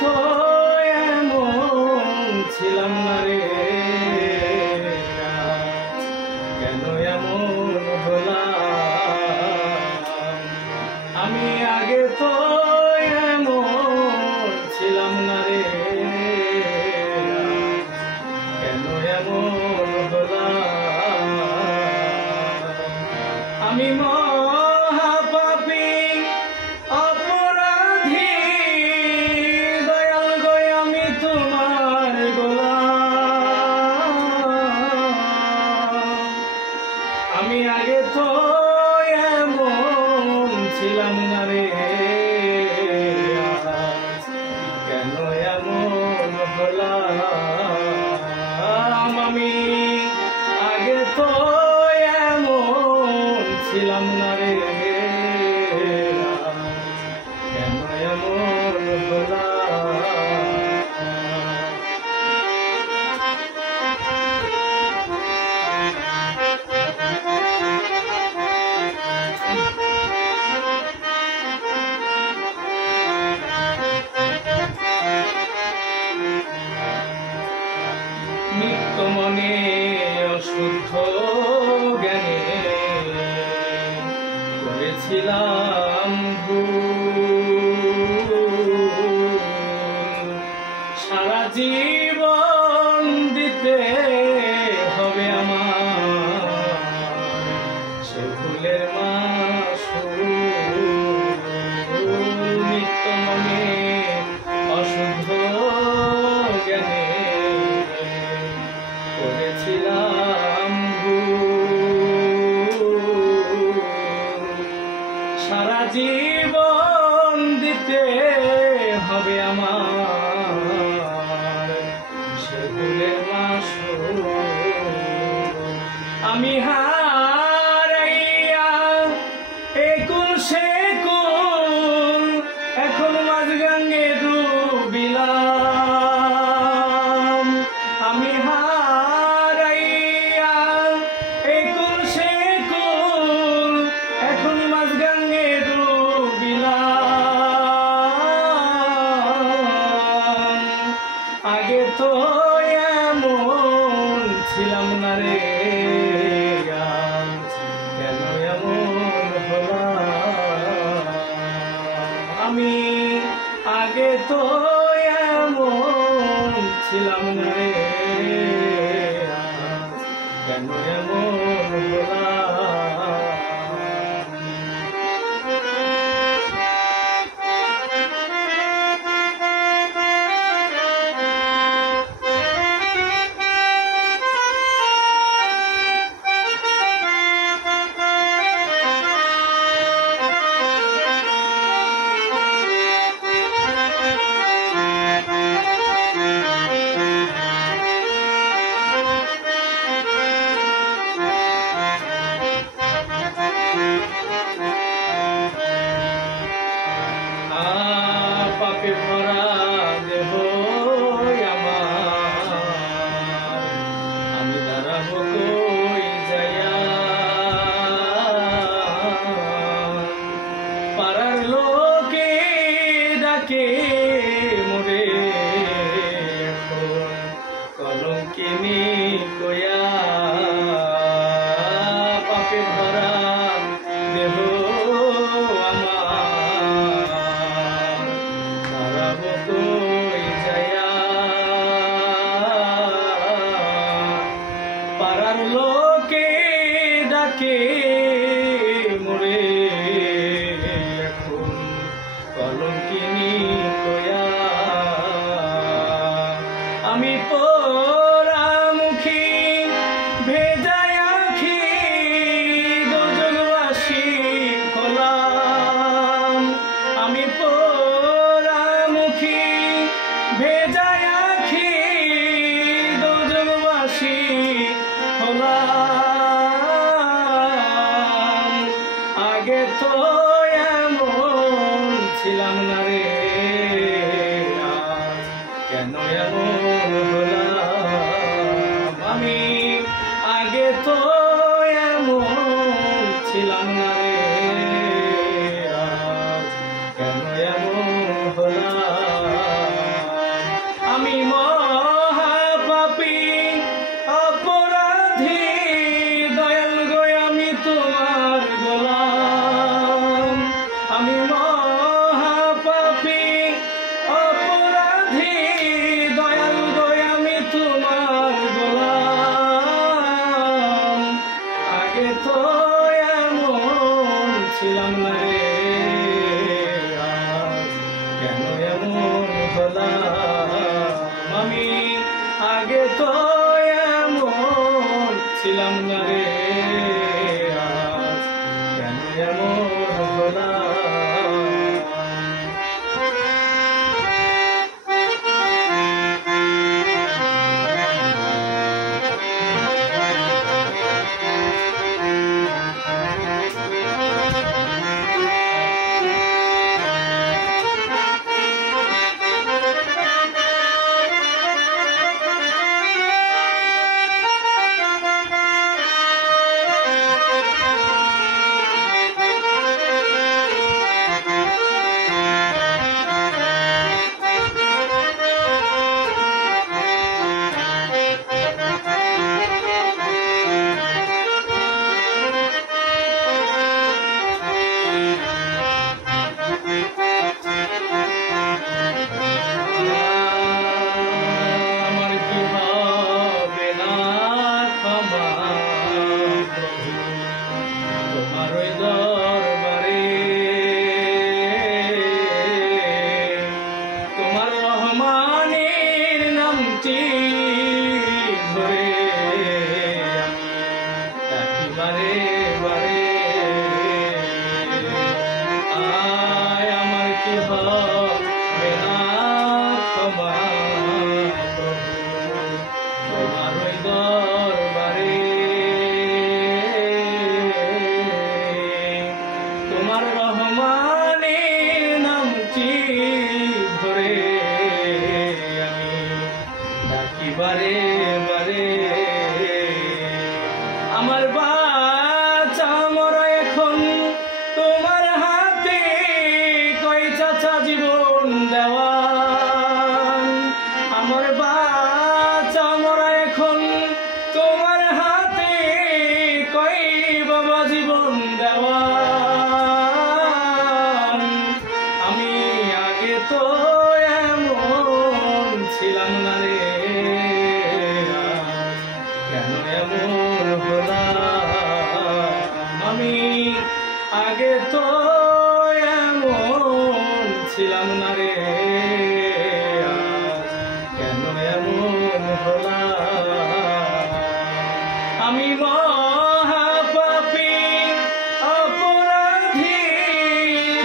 তো এমন ছিলাম না রে, কেন এমন হলাম? আমি আগে তো এমন ছিলাম না রে, কেন এমন হলাম? আমি মহাপাপী অপরাধী, দয়াল গো আমি তোমার গোলাম। আমি আগে তো এমন ছিলাম না রে, কেন এমন হলাম? আমি আগে তো এমন ছিলাম না রে, কেন এমন হলাম? নিত্য মনে অশুদ্ধ জ্ঞানে করেছিলাম ভুল, সারা জীবন দিতে হবে আমার সে ভুলের মাসুল। নিত্য মনে অশুদ্ধ জ্ঞানে করেছিলাম ভুল, সারা জীবন দিতে হবে আমার সে ভুলের মাসুল। আমি হারাইয়া একুল সেকুল এখন মাঝগাঙ্গে ডুবিলাম। আমি হারাইয়া একুল সেকুল এখন মাঝগাঙ্গে ডুবিলাম। আগে তো এমন ছিলাম না রে, কেন এমন হলাম? আমি আগে তো এমন ছিলাম না রে, কেন এমন হলাম? পাপে ভরা দেহ আমার, আমি দাঁড়াবো কই যাইয়া? পাড়ার লোকে ডাকে মোরে এখন কলঙ্কিনী কয়া। পাপে ভরা দেহ পাড়ার লোকে ডাকে মোরে এখন কলঙ্কিনী কয়া। আমি পোড়ামুখী ভেজা আঁখি দুজনবাসী হলাম। আমি পোড়ামুখী ভেজা আঁখি দুজনবাসী হলাম। আগে তো এমন ছিলাম না রে, কেন এমন হলাম? আমি আগে তো এমন ছিলাম না রে, কেন এমন হলাম? ছিলাম না রে, আজ কেন এমন হলাম আমি, আগে তো এমন ছিলাম না রে, আজ কেন এমন হলাম। বারে বারে আমার বাচ্চা মরা এখন তোমার হাতে, কই চাচা জীবন দেওয়া। আমার বাচ্চা মরা এখন তোমার হাতে, কই বাবা জীবন দেওয়া। আমি আগে তো এমন ছিলাম না রে, কেন এমন হলাম আমি, আগে তো এমন ছিলাম না রে, কেন এমন হলাম। আমি মহাপাপী অপরাধী,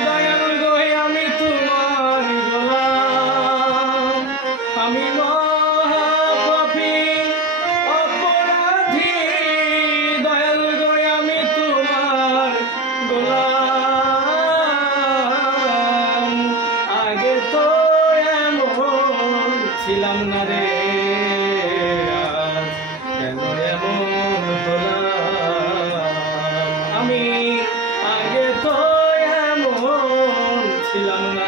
দয়াল গো আমি তোমার গোলাম। আমি মহাপাপী অপরাধী, দয়াল গো আমি তোমার গোলাম। আগে তো এমন ছিলাম না রে, আজ কেন এমন হলাম আমি, আগে তো এমন ছিলাম না।